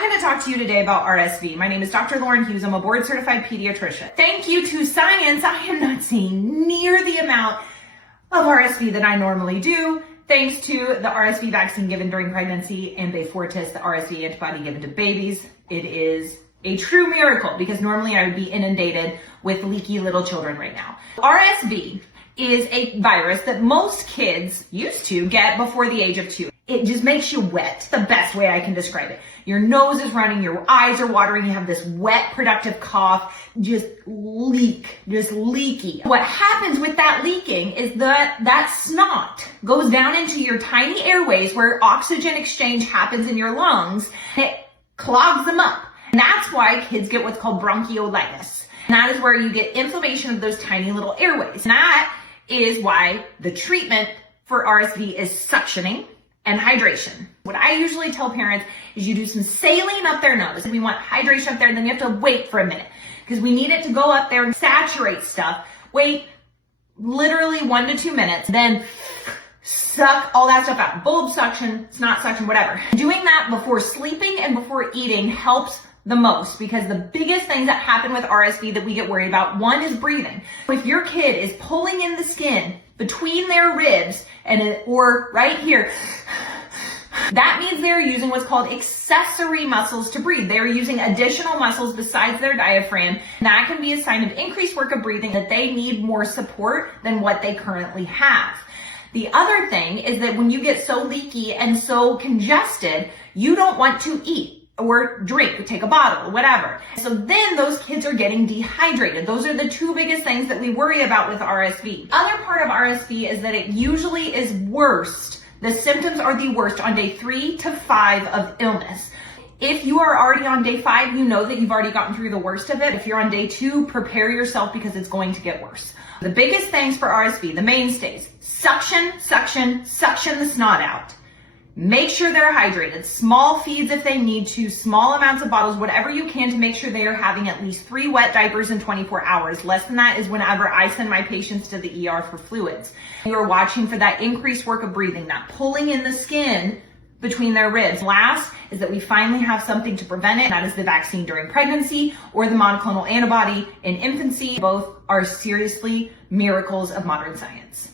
I'm going to talk to you today about RSV. My name is Dr. Lauren Hughes. I'm a board certified pediatrician. Thank you to science, I am not seeing near the amount of RSV that I normally do, thanks to the RSV vaccine given during pregnancy and Beyfortus, the RSV antibody given to babies. It is a true miracle because normally I would be inundated with leaky little children right now. RSV is a virus that most kids used to get before the age of 2. It just makes you wet. The best way I can describe it. Your nose is running, your eyes are watering, you have this wet, productive cough, just leaky. What happens with that leaking is that snot goes down into your tiny airways where oxygen exchange happens in your lungs, and it clogs them up. And that's why kids get what's called bronchiolitis. And that is where you get inflammation of those tiny little airways. And that is why the treatment for RSV is suctioning and hydration. What I usually tell parents is you do some saline up their nose. We want hydration up there, and then you have to wait for a minute because we need it to go up there and saturate stuff. Wait literally 1 to 2 minutes, then suck all that stuff out. Bulb suction, snot suction, whatever. Doing that before sleeping and before eating helps the most because the biggest things that happen with RSV that we get worried about, one is breathing. If your kid is pulling in the skin between their ribs or right here, that means they're using what's called accessory muscles to breathe. They're using additional muscles besides their diaphragm. And that can be a sign of increased work of breathing, that they need more support than what they currently have. The other thing is that when you get so leaky and so congested, you don't want to eat or drink, take a bottle, whatever. So then those kids are getting dehydrated. Those are the two biggest things that we worry about with RSV. Other part of RSV is that it usually is worst. The symptoms are the worst on day 3 to 5 of illness. If you are already on day 5, you know that you've already gotten through the worst of it. If you're on day 2, prepare yourself because it's going to get worse. The biggest things for RSV, the mainstays, suction the snot out. Make sure they're hydrated. Small feeds if they need to, small amounts of bottles, whatever you can to make sure they are having at least 3 wet diapers in 24 hours. Less than that is whenever I send my patients to the ER for fluids. You're watching for that increased work of breathing, that pulling in the skin between their ribs. Last is that we finally have something to prevent it. And that is the vaccine during pregnancy or the monoclonal antibody in infancy. Both are seriously miracles of modern science.